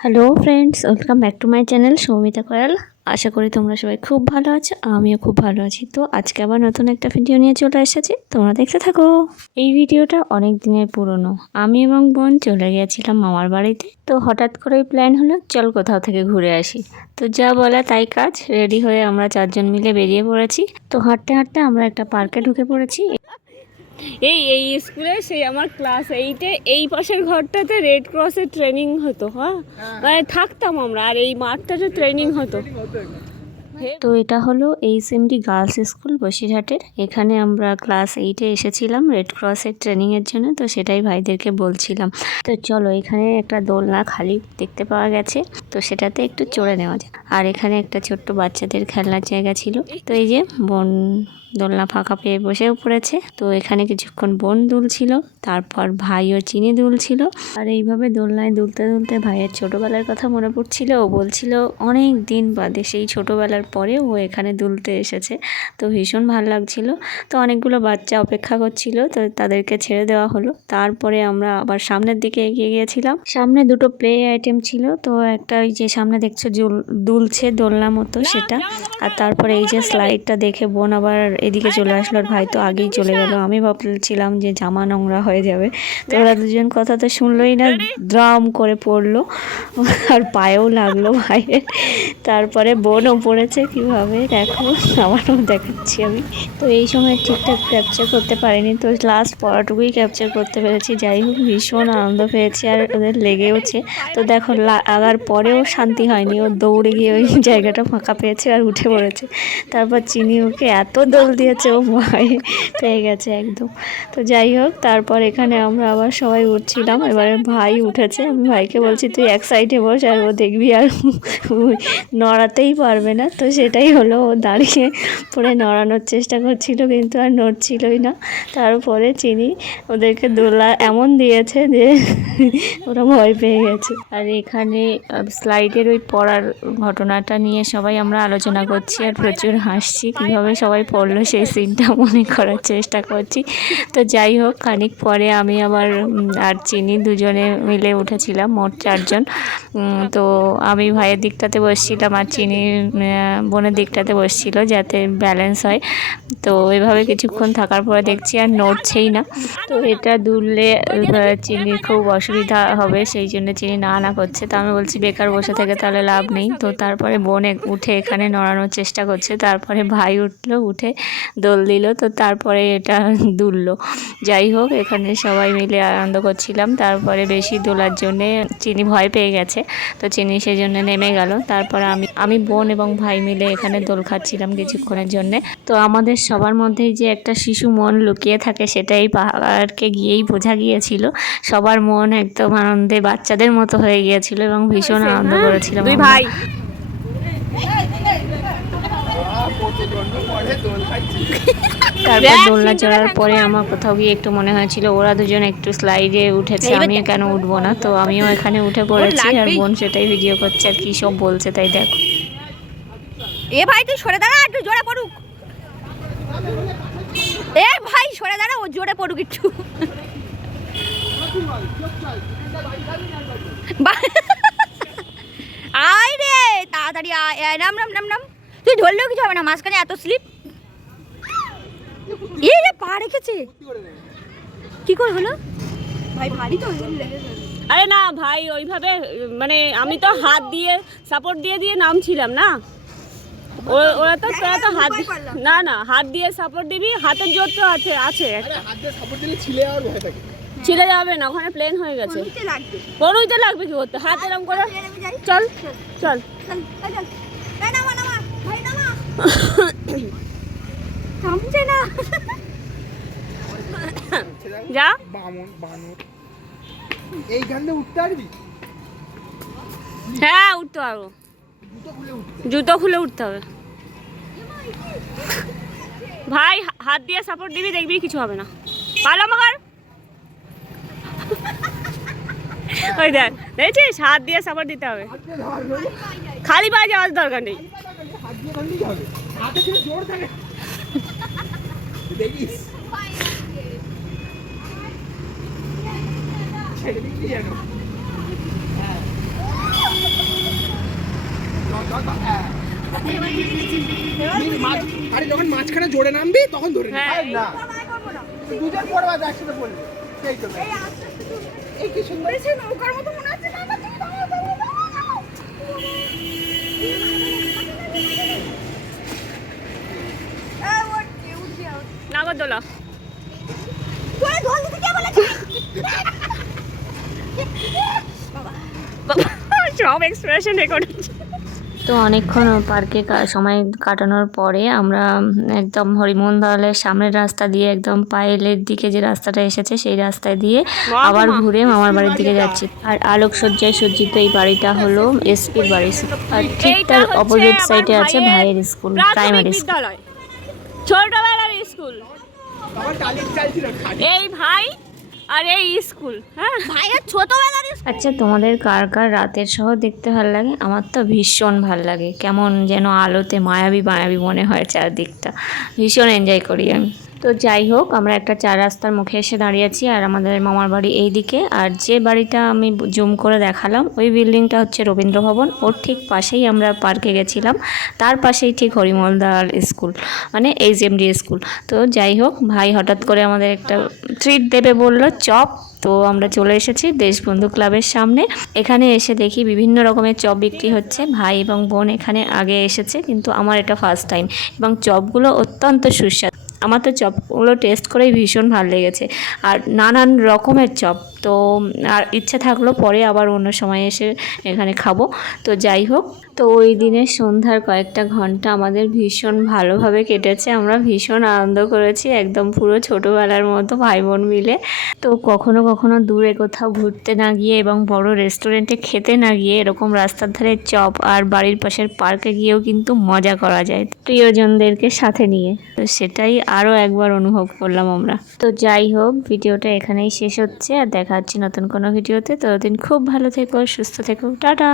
Hello friends welcome back to my channel Soumita Koyal আশা করি তোমরা সবাই খুব ভালো আছো, আমিও খুব ভালো আছি। তো আজকে আবার নতুন একটা ভিডিও নিয়ে চলে এসেছি, তোমরা দেখতে থাকো। এই ভিডিওটা অনেক দিনের পুরনো। আমি এবং বোন চলে গিয়েছিলাম মামার বাড়িতে। তো হঠাৎ করেই প্ল্যান হলো, চল কোথাও থেকে ঘুরে আসি। তো যা বলা তাই কাজ রেডি হয়ে আমরা চারজন মিলে বেরিয়ে পড়েছি। তো হাঁটতে হাঁটতে আমরা একটা পার্কে ঢুকে পড়েছি। এই এই স্কুলে সেই আমার ক্লাস এইটে এই পাশের ঘরটাতে রেড ক্রসের ট্রেনিং হতো হ্যাঁ। মানে থাকতাম আমরা আর এই মাঠটাতে ট্রেনিং হতো। তো এটা হলো এইচ এমডি গার্লস স্কুল বসিরহাটের। এখানে আমরা ক্লাস এইটে এসেছিলাম রেড ক্রসের ট্রেনিংয়ের জন্য তো সেটাই ভাইদেরকে বলছিলাম। তো চলো এখানে একটা দোলনা খালি দেখতে পাওয়া গেছে তো সেটাতে একটু চড়ে নেওয়া যায় আর এখানে একটা ছোট্ট বাচ্চাদের খেলনার জায়গা ছিল। তো এই যে বোন দোলনা ফাঁকা পেয়ে বসেও পড়েছে। তো এখানে কিছুক্ষণ বোন দুলছিল, তারপর ভাইও চিনি দুলছিল। আর এইভাবে দোলনায় দুলতে দুলতে ভাইয়ের ছোটোবেলার কথা মনে পড়ছিল। ও বলছিল, অনেক দিন বাদে সেই ছোটোবেলার পরে ও এখানে দুলতে এসেছে। তো ভীষণ ভালো লাগছিল। তো অনেকগুলো বাচ্চা অপেক্ষা করছিল, তো তাদেরকে ছেড়ে দেওয়া হলো। তারপরে আমরা আবার সামনের দিকে এগিয়ে গিয়েছিলাম। সামনে দুটো প্লে আইটেম ছিল। তো একটা ওই যে সামনে দেখছ দুলছে দোলনা মতো সেটা। আর তারপরে এই যে স্লাইডটা দেখে বোন আবার এদিকে চলে আসলো আর ভাই তো আগেই চলে গেল। আমি ভাবছিলাম যে জামা নোংরা হয়ে যাবে। তো ওরা দুজন কথা তো শুনলোই না দ্রাম করে পড়ল। আর পায়েও লাগল ভাইয়ের। তারপরে বোনও পড়েছে কীভাবে দেখো আমারও দেখাচ্ছি আমি। তো এই সময় ঠিকঠাক ক্যাপচার করতে পারিনি। তো লাস্ট পড়াটুকুই ক্যাপচার করতে পেরেছি। যাই হোক ভীষণ আনন্দ পেয়েছি আর ওদের লেগেওছে। তো দেখো লাগার পরেও শান্তি হয়নি। ও দৌড়ে গিয়ে ওই জায়গাটা ফাঁকা পেয়েছে আর উঠে পড়েছে। তারপর চিনি ওকে এত দোল দিয়েছে, ও ভয় পেয়ে গেছে একদম। তো যাই হোক, তারপর এখানে আমরা আবার সবাই উঠছিলাম, এবারে ভাই উঠেছে। আমি ভাইকে বলছি, তুই এক সাইডে বস আর ও দেখবি আর নড়াতেই পারবে না। তো সেটাই হলো, ও দাঁড়িয়ে পরে নড়ানোর চেষ্টা করছিল, কিন্তু আর নড়ছিলই না। তারপরে চিনি ওদেরকে দোলা এমন দিয়েছে যে ওরা ভয় পেয়ে গেছে। আর এখানে স্লাইডের ওই পড়ার ঘটনাটা নিয়ে সবাই আমরা আলোচনা করছি আর প্রচুর হাসছি, কীভাবে সবাই পড়ল সেই সিনটা মনে করার চেষ্টা করছি। তো যাই হোক, খানিক পরে আমি আবার আর চিনি দুজনে মিলে উঠেছিলাম, মোট চারজন। তো আমি ভাইয়ের দিকটাতে বসছিলাম আর চিনি বোনের দিকটাতে বসছিল যাতে ব্যালেন্স হয়। তো এভাবে কিছুক্ষণ থাকার পরে দেখছি আর নড়ছেই না। তো এটা দুললে চিনির খুব অসুবিধা হবে, সেই জন্য চিনি না না করছে। তো আমি বলছি, বেকার বসে থেকে তাহলে লাভ নেই। তো তারপরে বোন উঠে এখানে নড়ানোর চেষ্টা করছে। তারপরে ভাই উঠল, উঠে দোল দিল। তো তারপরে এটা দুললো। যাই হোক এখানে সবাই মিলে আনন্দ করছিলাম। তারপরে বেশি দোলার জন্যে চিনি ভয় পেয়ে গেছে। তো চিনি সেই জন্য নেমে গেল। তারপরে আমি আমি বোন এবং ভাই মিলে এখানে দোল খাচ্ছিলাম কিছুক্ষণের জন্যে। তো আমাদের সবার মধ্যেই যে একটা শিশু মন লুকিয়ে থাকে সেটাই পাহাড়কে গিয়েই বোঝা গিয়েছিল। সবার মন একদম আনন্দে বাচ্চাদের মতো হয়ে গিয়েছিল এবং ভীষণ আনন্দ করেছিলাম। ভাই। তারপর দোলনা চড়ার পরে আমার কোথাও গিয়ে একটু মনে হয়েছিল ওরা দুজন একটু স্লাইডে উঠেছে আমি কেন উঠবো না? তো আমিও এখানে উঠে পড়েছি আর বোন সেটাই ভিডিও করছে আর কি সব বলছে তাই দেখো। এ ভাই তুই সরে দাঁড়া একটু জোরে পড়ুক। এ ভাই সরে দাঁড়া ও জোরে পড়ুক একটু। আয় রে তাড়াতাড়ি আয়। আয়, নাম নাম নাম নাম। তুই ধরলেও কিছু হবে না মাঝখানে এত স্লিপ এ রে পা রেখেছে। কি করে হলো? ভাই ভারী তো আরে না ভাই ওইভাবে মানে আমি তো হাত দিয়ে সাপোর্ট দিয়ে দিয়ে নামছিলাম না। ও- ওরা তো তোরা তো হাত দি- না না হাত দিয়ে সাপোর্ট দিবি হাতের জোর তো আছে আছে। ছিলে যাবে না ওখানে প্লেন হয়ে গেছে। লাগবে। বড়ইতে লাগবে কি করতে? হাত এরম করে চল চল এই না। যা। বামন বানর। থেকে উঠতে পারবি? হ্যাঁ উঠতে পারব। জুতো খুলে উঠতে হবে। ভাই হাত দিয়ে সাপোর্ট দিবি দেখবি কিছু হবে না। ভালো আমাকে ওই দেখ দেখছিস? হাত দিয়ে সাপোর্ট দিতে হবে। খালি পায়ে যাওয়ার দরকার নেই হাত দিয়ে কাটলেই হবে হাতে কিন্তু জোর থাকে দেখিস ছেড়ে দিচ্ছি যেন। আরে যখন মাঝখানে জোরে নামবি তখন ধরে না দুজন পড়বা একসাথে পড়বে সেই তো এই কি সুন্দর নৌকার মতো মনে হচ্ছে না, না, তুমি দাঁড়াও, দাঁড়াও, দাঁড়াও, দাঁড়াও। নাগরদোলা সব এক্সপ্রেশন রেকর্ড তো অনেকক্ষণ পার্কে সময় কাটানোর পরে আমরা একদম হরিমোহন দালালের সামনের রাস্তা দিয়ে একদম পায়েলের দিকে যে রাস্তাটা এসেছে সেই রাস্তা দিয়ে আবার ঘুরে মামার বাড়ির দিকে যাচ্ছি। আর আলোকসজ্জায় সজ্জিত এই বাড়িটা হলো এসপির বাড়ি। আর ঠিক তার অপোজিট সাইডে আছে ভাইয়ের স্কুল প্রাইমারি স্কুল ছোটবেলার স্কুল। এই ভাই আর এই স্কুল হ্যাঁ? ভাইয়ের ছোটবেলার আচ্ছা তোমাদের কার কার রাতের শহর দেখতে ভালো লাগে? আমার তো ভীষণ ভালো লাগে। কেমন যেন আলোতে মায়াবী মায়াবী মনে হয় চারদিকটা। ভীষণ এনজয় করি আমি। তো যাই হোক, আমরা একটা চার রাস্তার মুখে এসে দাঁড়িয়েছি আর আমাদের মামার বাড়ি এই দিকে আর যে বাড়িটা আমি জুম করে দেখালাম, ওই বিল্ডিংটা হচ্ছে রবীন্দ্র ভবন। ওর ঠিক পাশেই আমরা পার্কে গেছিলাম। তার পাশেই ঠিক হরিমল দাল স্কুল মানে এইচ এমডি স্কুল। তো যাই হোক, ভাই হঠাৎ করে আমাদের একটা ট্রিট দেবে বলল, চপ। তো আমরা চলে এসেছি দেশবন্ধু ক্লাবের সামনে। এখানে এসে দেখি বিভিন্ন রকমের চপ বিক্রি হচ্ছে। ভাই এবং বোন এখানে আগে এসেছে, কিন্তু আমার এটা ফার্স্ট টাইম এবং চপগুলো অত্যন্ত সুস্বাদু। আমার তো চপগুলো টেস্ট করেই ভীষণ ভালো লেগেছে। আর নানান রকমের চপ। তো আর ইচ্ছে থাকল পরে আবার অন্য সময় এসে এখানে খাব। তো যাই হোক, তো ওই দিনের সন্ধ্যার কয়েকটা ঘণ্টা আমাদের ভীষণ ভালোভাবে কেটেছে। আমরা ভীষণ আনন্দ করেছি, একদম পুরো ছোটোবেলার মতো ভাই বোন মিলে। তো কখনো কখনো দূরে কোথাও ঘুরতে না গিয়ে এবং বড় রেস্টুরেন্টে খেতে না গিয়ে এরকম রাস্তার ধারে চপ আর বাড়ির পাশের পার্কে গিয়েও কিন্তু মজা করা যায় প্রিয়জনদেরকে সাথে নিয়ে। তো সেটাই আরও একবার অনুভব করলাম আমরা। তো যাই হোক, ভিডিওটা এখানেই শেষ হচ্ছে। আর দেখা হচ্ছে নতুন কোনো ভিডিওতে। ততদিন খুব ভালো থেকো সুস্থ থেকো। টাটা!